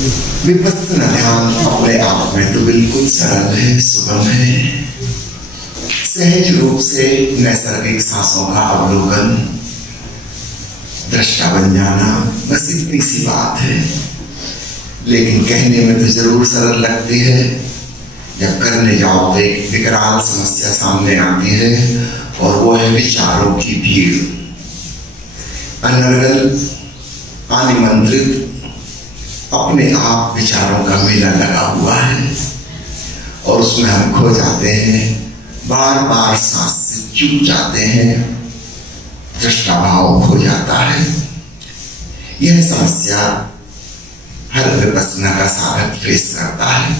विपस्सना ध्यान अपने आप में तो बिल्कुल सरल है, सुगम है। सहज रूप से नैसर्गिक सांसों का अवलोकन, दृष्टा बन जाना, बस इतनी सी बात है। लेकिन कहने में तो जरूर सरल लगती है, जब करने जाओ तो एक विकराल समस्या सामने आती है, और वो है विचारों की भीड़। अनर्गल, अनिमंत्रित, अपने आप विचारों का मेला लगा हुआ है, और उसमें हम खो जाते हैं, बार बार सांस से चूक जाते हैं, दृष्टा भाव खो जाता है। यह समस्या हर विपस्सना का साधक फेस करता है।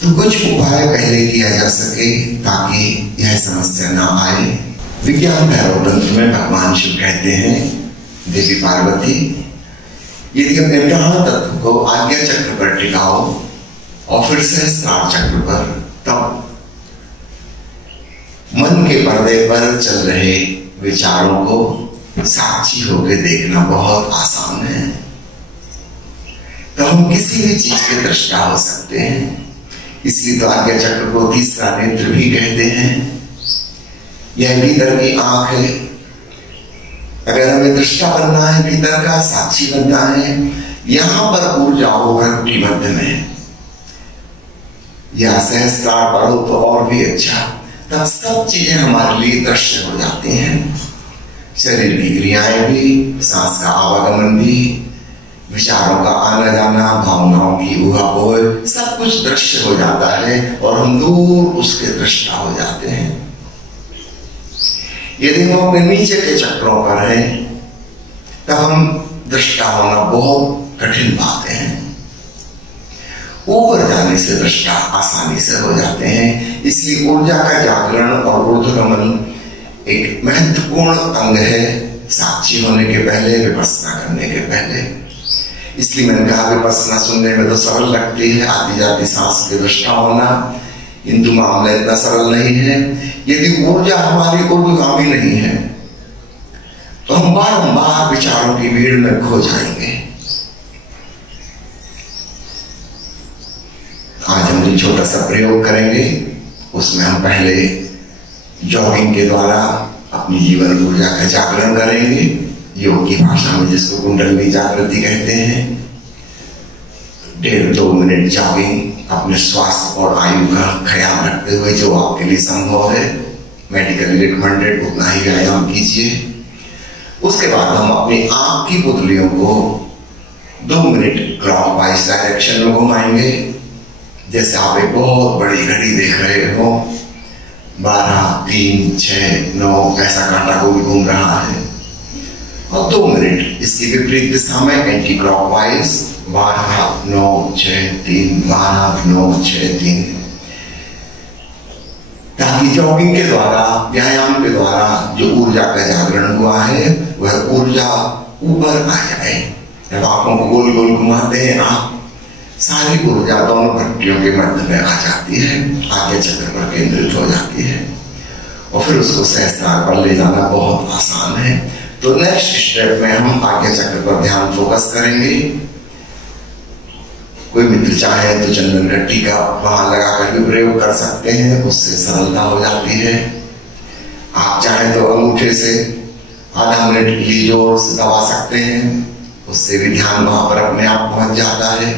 तो कुछ उपाय पहले किया जा सके ताकि यह समस्या ना आए। विज्ञान भैरव तंत्र में भगवान शिव कहते हैं देवी पार्वती, यदि अपने प्राण तत्व को आज्ञा चक्र पर टिकाओ और फिर सहस्त्रार चक्र पर, तब मन के पर्दे पर चल रहे विचारों को साक्षी होकर देखना बहुत आसान है। तो हम किसी भी चीज के दृष्टा हो सकते हैं। इसलिए तो आज्ञा चक्र को तीसरा नेत्र भी कहते हैं। यह भीतर की आंख है। अगर हमें दृष्टा बनना है, भीतर का साक्षी बनना है, यहां पर ऊर्जा हो भ्रकुटी मध्य में या सहस्त्रार पर हो तो और भी अच्छा। तब सब चीजें हमारे लिए दृश्य हो जाती हैं। शरीर की क्रियाएं भी, सांस का आवागमन भी, विचारों का आना जाना, भावनाओं की ऊहापोह, सब कुछ दृश्य हो जाता है और हम दूर उसके दृष्टा हो जाते हैं। यदि हम अपने नीचे के चक्रों पर हैं, तब हम दृष्टा होना बहुत कठिन बात है। ऊपर जाने से दृष्टा आसानी से हो जाते हैं। इसलिए ऊर्जा का जागरण और ऊर्ध्वगमन एक महत्वपूर्ण अंग है साक्षी होने के पहले, विपस्सना करने के पहले। इसलिए मैंने कहा विपस्सना सुनने में तो सरल लगती है, आती जाती सांस के दृष्टा होना, किंतु मामला इतना सरल नहीं है। यदि ऊर्जा हमारी ऊर्ध्वगामी नहीं है तो हम बारंबार विचारों की भीड़ में खो जाएंगे। आज हम जो छोटा सा प्रयोग करेंगे, उसमें हम पहले जॉगिंग के द्वारा अपनी जीवन ऊर्जा का जागरण करेंगे। योग की भाषा में जिसको कुंडलिनी जागृति कहते हैं। 1.5-2 मिनट जॉगिंग, अपने स्वास्थ्य और आयु का ख्याल रखते हुए, जो आपके लिए संभव है, मेडिकली रिकमेंडेड उतना ही व्यायाम कीजिए। उसके बाद हम अपनी आंख की पुतलियों को 2 मिनट क्लॉकवाइज डायरेक्शन में घुमाएंगे। जैसे आप एक बहुत बड़ी घड़ी देख रहे हो, 12, 3, 6, 9 ऐसा कांटा गोल घूम रहा है, और 2 मिनट इसकी विपरीत दिशा में एंटी क्लॉकवाइज 12, 9, 6, 3, 12, 9, 6, 3, ताकि जॉगिंग के द्वारा, व्यायाम के द्वारा जो ऊर्जा का जागरण हुआ है वह ऊर्जा ऊपर आ जाए। जब आंखों को गोल गोल घुमाते हैं आप, सारी ऊर्जा दोनों भट्टियों के मध्य में आ जाती है, आगे चक्र पर केंद्रित हो जाती है, और फिर उसको सहस्त्रार पर ले जाना बहुत आसान है। तो नेक्स्ट स्टेप में हम आज्ञा चक्र पर ध्यान फोकस करेंगे। कोई मित्र चाहे तो चंदन का टीका वहां लगाकर भी प्रयोग कर सकते हैं, उससे सरलता हो जाती है। आप चाहे तो अंगूठे से आधा मिनट के लिए जोर से दबा सकते हैं, उससे भी ध्यान वहां पर अपने आप पहुंच जाता है।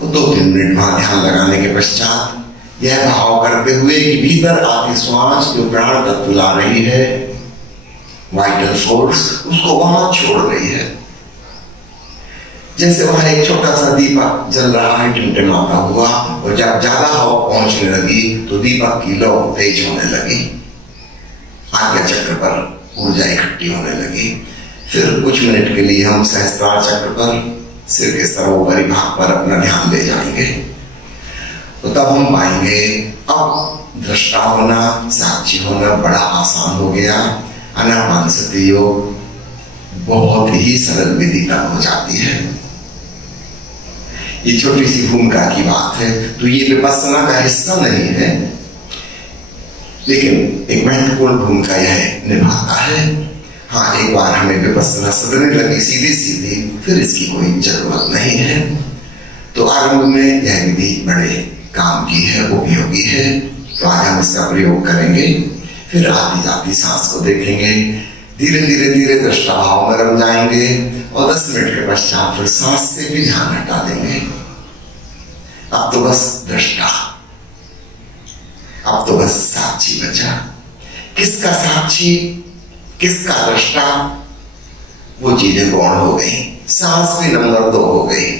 तो 2-3 मिनट वहां ध्यान लगाने के पश्चात यह भाव करते हुए कि भीतर आती श्वास जो प्राण तत्व ला रही है, वाइटल फोर्स, उसको वहां छोड़ रही है। जैसे वहां एक छोटा सा दीपक जल रहा है टिमटिमाता हुआ, और जब ज्यादा हवा पहुंचने लगी तो दीपक की लौ तेज होने लगी, आज्ञा चक्र पर ऊर्जा इकट्ठी होने लगी। फिर कुछ मिनट के लिए हम सहस्त्रार चक्र पर, सिर के सर्वोपरि भाग पर अपना ध्यान ले जाएंगे। तो तब हम पाएंगे अब दृष्टा होना, साक्षी होना बड़ा आसान हो गया। आनापानसति योग बहुत ही सरल विधि तक हो जाती है। ये छोटी सी भूमिका की बात है, तो ये विपस्सना का हिस्सा नहीं है, लेकिन एक महत्वपूर्ण भूमिका यह निभाता है। हाँ, एक बार हमें विपस्सना सदने लगी सीधी सीधी, फिर इसकी कोई जरूरत नहीं है। तो आरंभ में यह विधि बड़े काम की है, उपयोगी है, तो आज हम इसका प्रयोग करेंगे। फिर आती जाती सांस को देखेंगे, धीरे धीरे धीरे दृष्टा भाव में रम जाएंगे और 10 मिनट के पश्चात फिर सांस से भी ध्यान हटा देंगे। अब तो बस दृष्टा, अब तो बस साक्षी बचा। किसका साक्षी, किसका दृष्टा, वो चीजें गौण हो गई। सांस भी नंबर 2 हो गई।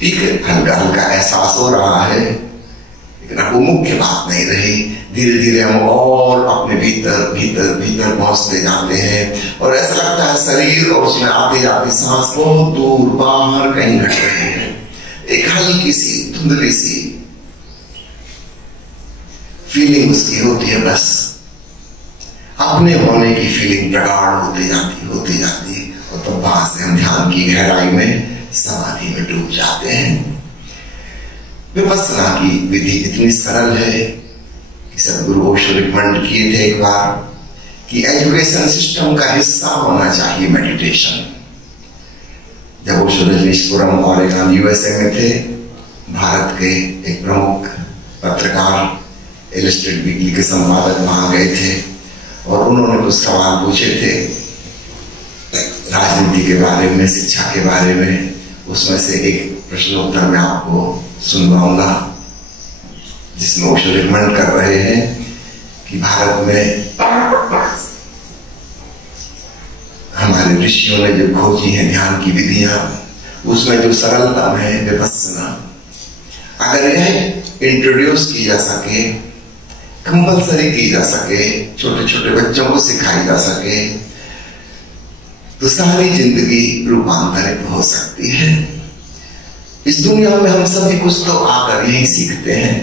ठीक है, हल्का हल्का एहसास हो रहा है, लेकिन अब वो मुख्य बात नहीं रही। धीरे धीरे हम और अपने भीतर भीतर भीतर पहुंचते जाते हैं और ऐसा लगता है शरीर और उसमें आते जाते सांस बहुत दूर बाहर कहीं घट रहे हैं। एक हल्की सी धुंधली सी फीलिंग उसकी होती है, बस अपने होने की फीलिंग प्रगाढ़ होती जाती और तब वहां से हम ध्यान की गहराई में समाधि में डूब जाते हैं। विपस्सना की विधि इतनी सरल है कि सदगुरु ओशो रिकमेंड किए थे एक बार कि एजुकेशन सिस्टम का हिस्सा होना चाहिए मेडिटेशन। जब ओशो रजनीशपुरम ओरेगन यूएसए में थे, भारत के एक प्रमुख पत्रकार इलस्ट्रेटेड वीकली के संपादक वहां गए थे और उन्होंने कुछ सवाल पूछे थे राजनीति के बारे में, शिक्षा के बारे में। उसमें से एक प्रश्नोत्तर मैं आपको सुनवाऊंगा जिसमें ओशो रिकमेंड कर रहे हैं कि भारत में हमारे ऋषियों ने जो खोजी हैं ध्यान की विधियां, उसमें जो सरलतम है विपस्सना, अगर यह इंट्रोड्यूस की जा सके, कंपल्सरी की जा सके, छोटे छोटे बच्चों को सिखाई जा सके, तो सारी जिंदगी रूपांतरित हो सकती है। इस दुनिया में हम सभी कुछ तो आकर यही सीखते हैं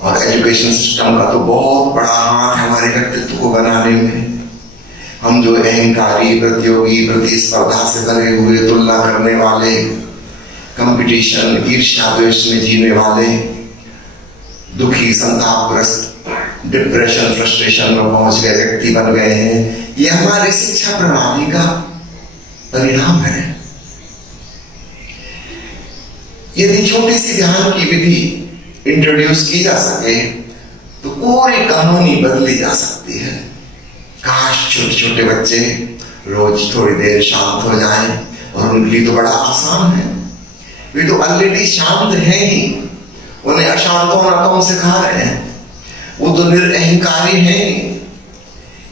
और एजुकेशन सिस्टम का तो बहुत बड़ा हाथ है हमारे व्यक्तित्व को बनाने में। हम जो अहंकारी, प्रतियोगी, प्रतिस्पर्धा से भरे हुए, तुलना करने वाले, कंपटीशन, ईर्ष्या द्वेष में जीने वाले, दुखी, संतापग्रस्त, डिप्रेशन, फ्रस्ट्रेशन में पहुंच गए व्यक्ति बन गए हैं। ये हमारी शिक्षा प्रणाली का परिणाम है। यदि छोटी सी ध्यान की विधि इंट्रोड्यूस की जा सके तो पूरी कहानी बदली जा सकती है। काश छोटे छोटे बच्चे रोज थोड़ी देर शांत हो जाएं, और उनके लिए तो बड़ा आसान है। वे तो ऑलरेडी शांत हैं ही, उन्हें अशांत होना कौन सिखा रहे हैं? वो तो निरअहंकारी हैं,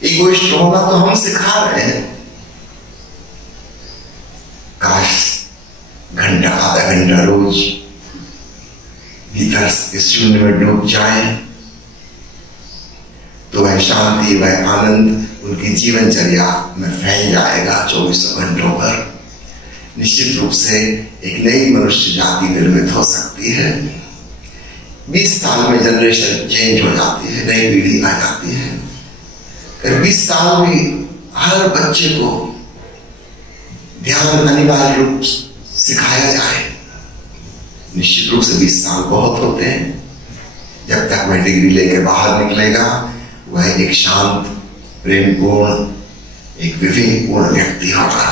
इगोइस्ट होना तो हम सिखा रहे हैं। काश घंटा आधा घंटा रोज भीतर इस शून्य में डूब जाए तो वह शांति, वह आनंद उनकी जीवनचर्या में फैल जाएगा 24 घंटों पर। निश्चित रूप से एक नई मनुष्य जाति निर्मित हो सकती है। 20 साल में जनरेशन चेंज हो जाती है, नई पीढ़ी आ जाती है। 20 साल में हर बच्चे को ध्यान अनिवार्य रूप सिखाया जाए। निश्चित रूप से 20 साल बहुत होते हैं। जब तक वह डिग्री लेकर बाहर निकलेगा वह एक शांत, प्रेमपूर्ण, एक विवेकपूर्ण व्यक्ति होगा।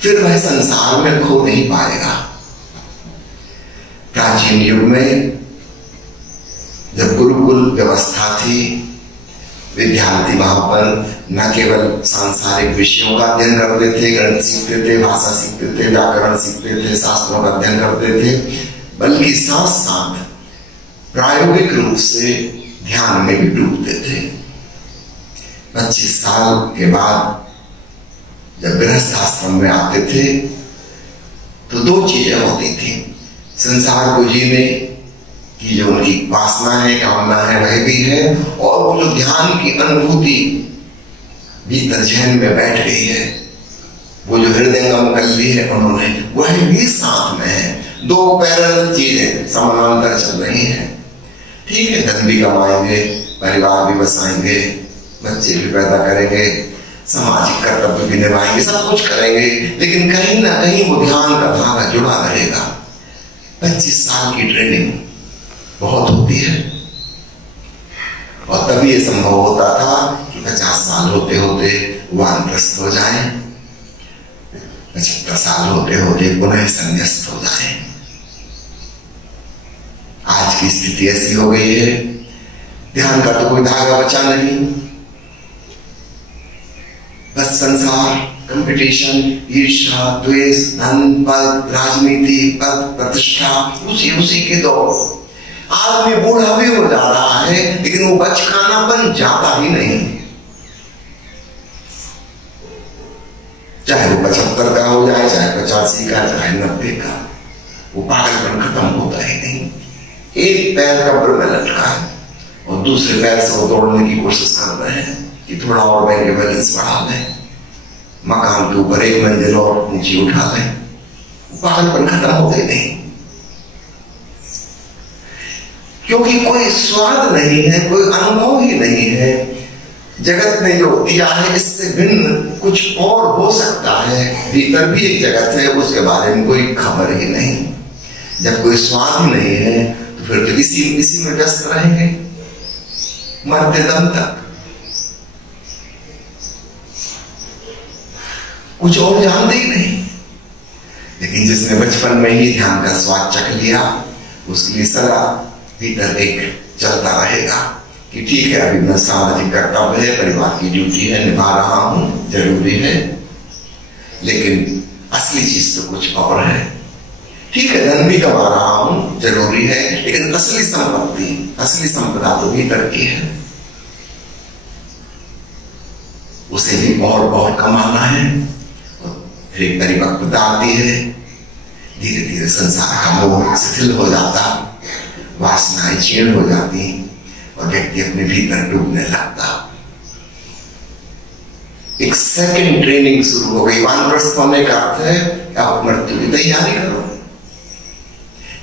फिर वह संसार में खो नहीं पाएगा। प्राचीन युग में जब गुरुकुल व्यवस्था थी, विद्यार्थी वहां पर न केवल सांसारिक विषयों का अध्ययन करते थे, गणित सीखते थे, भाषा सीखते थे, व्याकरण सीखते थे, शास्त्रों का अध्ययन करते थे, बल्कि साथ साथ प्रायोगिक रूप से ध्यान में भी डूबते थे। 25 साल के बाद जब गृहस्थ आश्रम में आते थे तो 2 चीजें होती थी। संसार को जीने की जो उनकी वासना है, कामना है, वह भी है, और वो जो ध्यान की अनुभूति भीतर जहन में बैठ गई है, वो जो हृदयंगम कर ली है उन्होंने, वह भी साथ में है। 2 पैरेलल चीजें समानांतर चल रही हैं। ठीक है, धन भी कमाएंगे, परिवार भी बसाएंगे, बच्चे भी पैदा करेंगे, सामाजिक कर्तव्य भी निभाएंगे, सब कुछ करेंगे, लेकिन कहीं ना कहीं वो ध्यान का धागा जुड़ा रहेगा। 25 साल की ट्रेनिंग बहुत होती है और तभी ये संभव होता था कि 50 साल होते होते वानप्रस्थ हो जाए, 75 साल होते होते पुनः संन्यास्त हो जाए। आज की स्थिति ऐसी हो गई है, ध्यान का तो कोई धागा बचा नहीं, बस संसार, कंपटीशन, ईर्ष्या, द्वेष, धन, पद, राजनीति, पद, प्रतिष्ठा, उसी के दौर। आदमी बूढ़ा भी हो जा रहा है लेकिन वो बचकानापन जाता ही नहीं, चाहे वो 75 का हो जाए, चाहे 85 का, चाहे 90 का, वो पागलपन खत्म होता ही नहीं। एक पैर कब्र में लटका है और दूसरे पैर से वो दौड़ने की कोशिश कर रहे हैं कि थोड़ा और बैंक बैलेंस बढ़ा लें, मकान के ऊपर एक मंजिल और ऊंची उठा लें। पागलपन खत्म होता ही नहीं, क्योंकि कोई स्वाद नहीं है, कोई अनुभव ही नहीं है। जगत ने जो दिया है इससे भिन्न कुछ और हो सकता है, भीतर भी एक जगत है, उसके बारे में कोई खबर ही नहीं। जब कोई स्वाद ही नहीं है तो फिर तो इसी में व्यस्त रहेंगे मरते दम तक। कुछ और जानते ही नहीं। लेकिन जिसने बचपन में ही ध्यान का स्वाद चख लिया, उसके लिए सदा भीतर एक चलता रहेगा कि ठीक है, अभी मेरा सामाजिक कर्तव्य है, परिवार की ड्यूटी है, निभा रहा हूं, जरूरी है, लेकिन असली चीज तो कुछ और है। ठीक है, धन भी कमा रहा हूं, जरूरी है, लेकिन असली संपत्ति, असली संपदा तो भीतर की है, उसे भी और बहुत कमाना है। फिर एक परिपक्वता आती है, धीरे धीरे संसार का मोह शिथिल हो जाता, वासनाएं क्षीण हो जाती और व्यक्ति अपने भीतर डूबने लगता। एक सेकंड ट्रेनिंग शुरू हो गई। वानप्रस्थ होने का अर्थ है आप मृत्यु की तैयारी करो।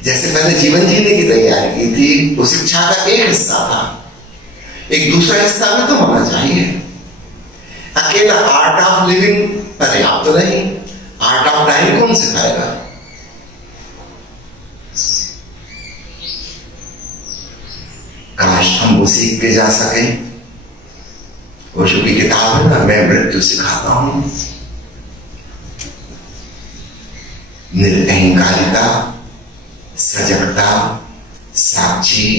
जैसे पहले जीवन जीने की तैयारी की थी, वो शिक्षा का एक हिस्सा था, एक दूसरा हिस्सा भी तो होना चाहिए। अकेला आर्ट ऑफ लिविंग पर्याप्त तो नहीं, आर्ट ऑफ डाइंग कौन सिखाएगा? काश हम वो सीख के जा सके। ओशो की किताब है ना, मैं मृत्यु सिखाता हूं। निरअहंकारिता, सजगता, साक्षी,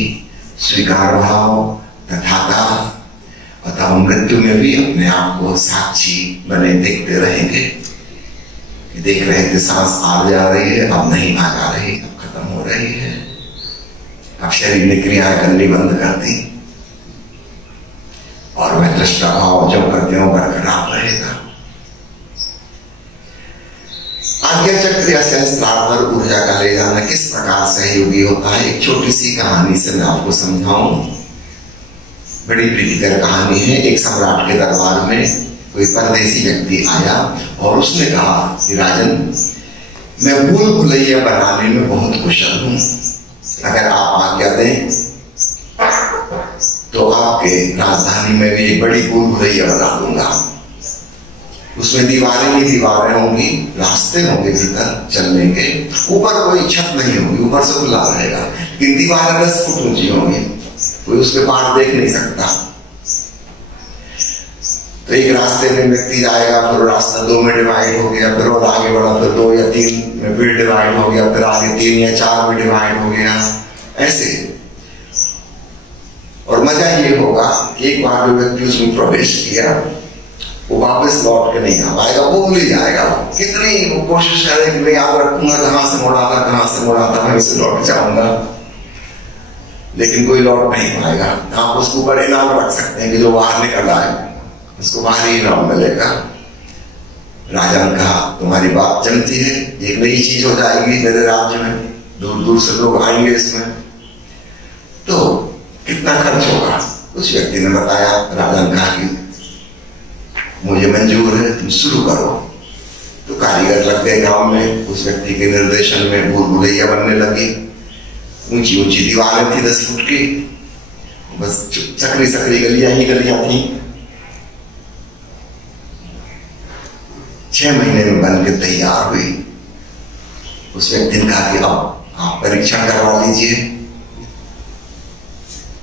स्वीकार भाव, तथाता, अतः मृत्यु में भी अपने आप को साक्षी बने देखते रहेंगे। देख रहे थे सांस आ जा रही है, अब नहीं आ जा रही, अब खत्म हो रही है, अब शरीर ने क्रियाएं करनी बंद कर दी और वह दृष्टा भाव जो करते हो बरकरार रहेगा। आज्ञा चक्र या सहस्त्रार पर ऊर्जा का ले जाना किस प्रकार सहयोगी होता है, एक छोटी सी कहानी से मैं आपको समझाऊं। बड़ी प्रीतिकर कहानी है। एक सम्राट के दरबार में कोई परदेसी व्यक्ति आया और उसने कहा कि राजन, मैं भूल भुलैया बनाने में बहुत कुशल हूं, अगर आप आज्ञा दें तो आपके राजधानी में भी एक बड़ी भूल भुलैया बना दूंगा। उसमें दीवारें ही दीवारें होंगी, रास्ते होंगे भीतर चलने के, ऊपर कोई छत नहीं होगी, ऊपर से खुला रहेगा, लेकिन दीवारें 10 फुट ऊंची होंगी, कोई उसके पार देख नहीं सकता। तो एक रास्ते में व्यक्ति जाएगा, फिर रास्ता 2 में डिवाइड हो गया, फिर और आगे बढ़ा, फिर 2 या 3 में फिर डिवाइड हो गया, फिर आगे 3 या 4 में डिवाइड हो गया, ऐसे। और मजा ये होगा एक बार जो व्यक्ति उसमें प्रवेश किया वो वापस लौट के नहीं आ पाएगा, वो भूल ही जाएगा। कितनी वो कोशिश करे कि मैं याद रखूंगा कहां से मुड़ा था, मैं इसे लौट जाऊंगा, लेकिन कोई लौट नहीं पाएगा। आप उसके ऊपर इनाम रख सकते हैं कि जो बाहर निकल आए उसको बाहर ही इनाम मिलेगा। राजा ने कहा तुम्हारी बात जमती है, एक नई चीज हो जाएगी मेरे राज्य में, दूर दूर से लोग आएंगे इसमें, तो कितना खर्च होगा? उस व्यक्ति ने बताया। राजा ने कहा कि मुझे मंजूर है, तुम शुरू करो। तो कारीगर लग गए गांव में, उस व्यक्ति के निर्देशन में भूल भुलैया बनने लगी। ऊंची ऊंची दीवारें थी 10 फुट की, बस सकरी सकरी गलियां ही गलियां थी। 6 महीने में बन के तैयार हुई। उस व्यक्ति ने कहा कि अब आप परीक्षण करवा लीजिए।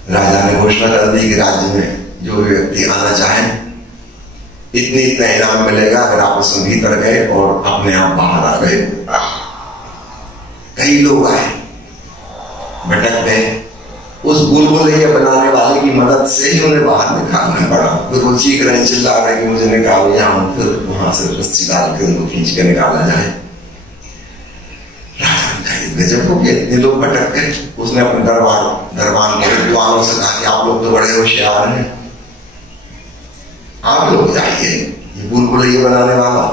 राजा ने घोषणा कर दी कि राज्य में जो भी व्यक्ति आना चाहे इतने इनाम मिलेगा अगर आप उसमें भीतर गए और अपने आप बाहर आ गए। कई लोग आए, भटक गए, उस बुलबुलैया बनाने वाले की मदद से ही उन्हें बाहर निकालना पड़ा। फिर वो चीख रहे, चिल्ला रहे कि मुझे निकालो यहाँ, फिर वहां से रस्सी डाल के उनको खींच के निकाला जाए। गजब हो गया, इतने लोग भटक गए। उसने अपने दरबार के विद्वानों से कहा कि आप लोग तो बड़े होशियार हैं, आप लोग जाइए, ये बुलबुलैया बनाने वाला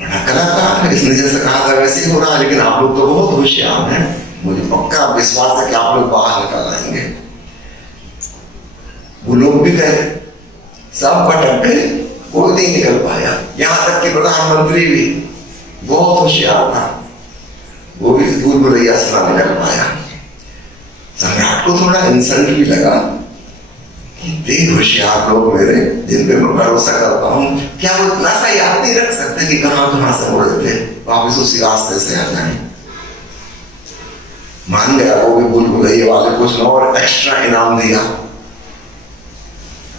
बड़ा कलाकार है, इसने जैसे कहा था वैसे ही हो रहा है, लेकिन आप लोग तो बहुत होशियार हैं, मुझे पक्का विश्वास है कि आप लोग बाहर निकल आएंगे। वो लोग भी गए, सब भटक गए, कोई नहीं निकल पाया। यहां तक कि प्रधानमंत्री भी बहुत होशियार था, वो भी बुलबुलैया से ना निकल पाया। सम्राट को थोड़ा इंसल्ट भी लगा कि इतने होशियार लोग मेरे, जिन पे मैं भरोसा करता हूं, क्या वो इतना सा याद नहीं रख सकते कि कहां से मुड़े थे, वापिस उसी रास्ते से आ जाए। मान गया वो भी, बुलबुलैया वाले कुछ न और एक्स्ट्रा इनाम दिया।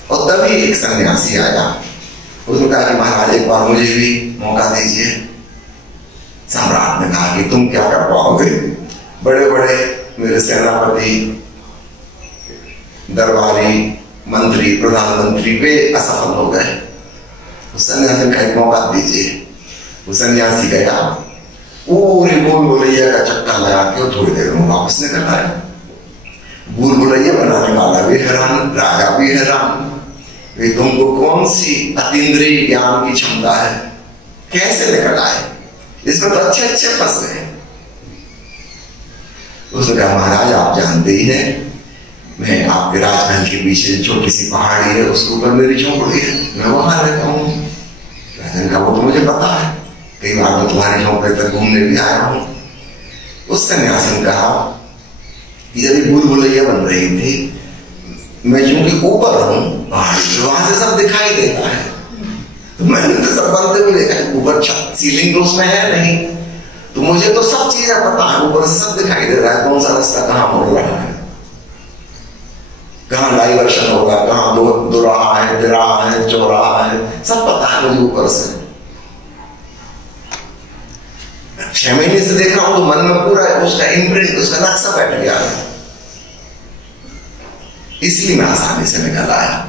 और तभी एक सन्यासी आया, उसने कहा कि महाराज एक बार मुझे भी मौका दीजिए। सम्राट ने कहा कि तुम क्या कर पाओगे, बड़े बड़े मेरे सेनापति, दरबारी, मंत्री, प्रधानमंत्री वे असफल हो गए। उस सन्यासी का एक मौका दीजिए। वो सन्यासी गया, पूरी बुलबुलैया का चक्का लगा के थोड़ी देर में वापस निकल आया। बुलबुलैया बनाने वाला भी हैरान, राजा भी हैरान, वे तुमको कौन सी अतीन्द्रिय ज्ञान की क्षमता है, कैसे निकल आए, इसमें तो अच्छे अच्छे फंस गए। उसने कहा महाराज आप जानते ही हैं, मैं आपके राजमहल के पीछे छोटी सी पहाड़ी है, उसके ऊपर मेरी झोपड़ी है, मैं वहां रहता हूँ। राजन का वो तो मुझे पता है, कई बार मैं तुम्हारे झोपड़े तक घूमने भी आया हूँ। उस सन्यासी ने कहा कि जब बुलबुलैया बन रही थी, मैं चूंकि ऊपर हूँ पहाड़ी पे, वहां से सब दिखाई देता है, तो मैंने तो सब बनते हुए देखा। ऊपर छत सीलिंग तो उसमें है नहीं, तो मुझे तो सब चीजें पता है, ऊपर से सब दिखाई दे रहा है, कौन सा रास्ता कहाँ मुड़ रहा है, कहाँ डाइवर्शन होगा, कहाँ दुराहा है, तिराहा है, चौराहा है, सब पता है मुझे ऊपर से। 6 महीने से देख रहा हूं तो मन में पूरा उसका इम्प्रिंट, उसका नक्शा बैठ गया है, इसलिए मैं आसानी से निकल आया।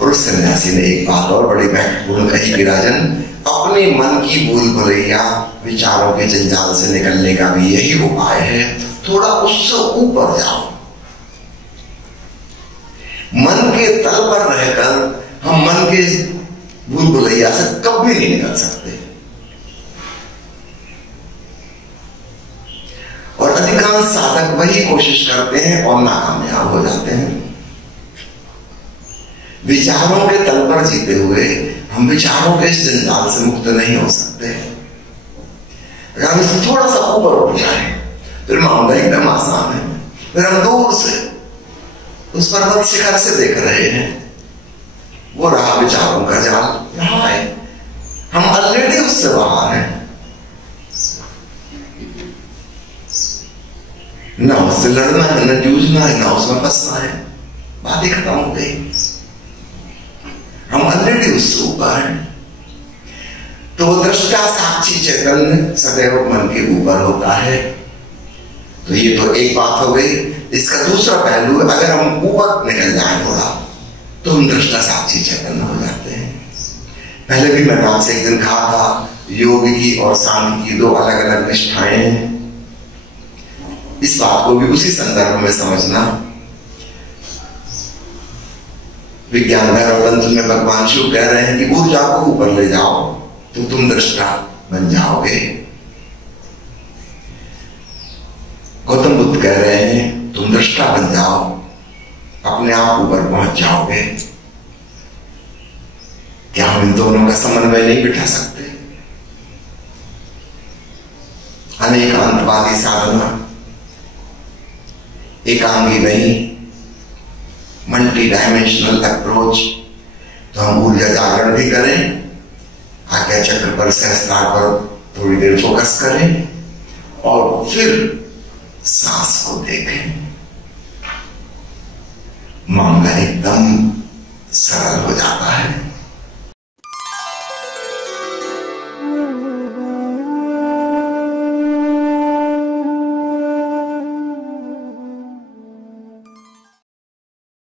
और उस सन्यासी ने एक बात और बड़ी महत्वपूर्ण कही कि राजन, अपने मन की बुलबुलैया विचारों के जंजाल से निकलने का भी यही उपाय है, थोड़ा उससे ऊपर जाओ। मन के तल पर रहकर हम मन के बुलबुलैया से कभी नहीं निकल सकते। और अधिकांश साधक वही कोशिश करते हैं और नाकामयाब हो जाते हैं। विचारों के तल पर जीते हुए हम विचारों के इस जंजाल से मुक्त नहीं हो सकते। अगर हम इससे थोड़ा सा ऊपर उठ जाए फिर मामला एकदम आसान है। फिर हम दूर से उस पर्वत शिखर से देख रहे हैं, वो रहा विचारों का जाल, यहाँ है, हम ऑलरेडी उससे बाहर हैं, ना उससे लड़ना है, ना जूझना है, ना उसमें फंसना है, बात ही खत्म हो गई, हम ऑलरेडी उससे ऊपर हैं। तो वो दृष्टा साक्षी चैतन्य सदैव मन के ऊपर होता है। तो ये तो एक बात हो गई। इसका दूसरा पहलू है, अगर हम ऊपर निकल जाए थोड़ा तो हम दृष्टा साक्षी चैतन्य हो जाते हैं। पहले भी मैंने आपसे एक दिन कहा था, योग की और सांख्य की 2 अलग अलग निष्ठाएं हैं। इस बात को भी उसी संदर्भ में समझना। विज्ञान और तंत्र में भगवान शिव कह रहे हैं कि ऊर्जा को ऊपर ले जाओ तो तुम दृष्टा बन जाओगे। गौतम बुद्ध कह रहे हैं तुम दृष्टा बन जाओ, अपने आप ऊपर पहुंच जाओगे। क्या हम इन दोनों का समन्वय नहीं बिठा सकते? अनेकांतवादी साधना, एकांगी नहीं, मल्टी डायमेंशनल अप्रोच। तो हम ऊर्जा जागरण भी करें, आज्ञा चक्र पर, सहस्त्रार पर थोड़ी देर फोकस करें और फिर सांस को देखें, मामला एकदम सरल हो जाता है।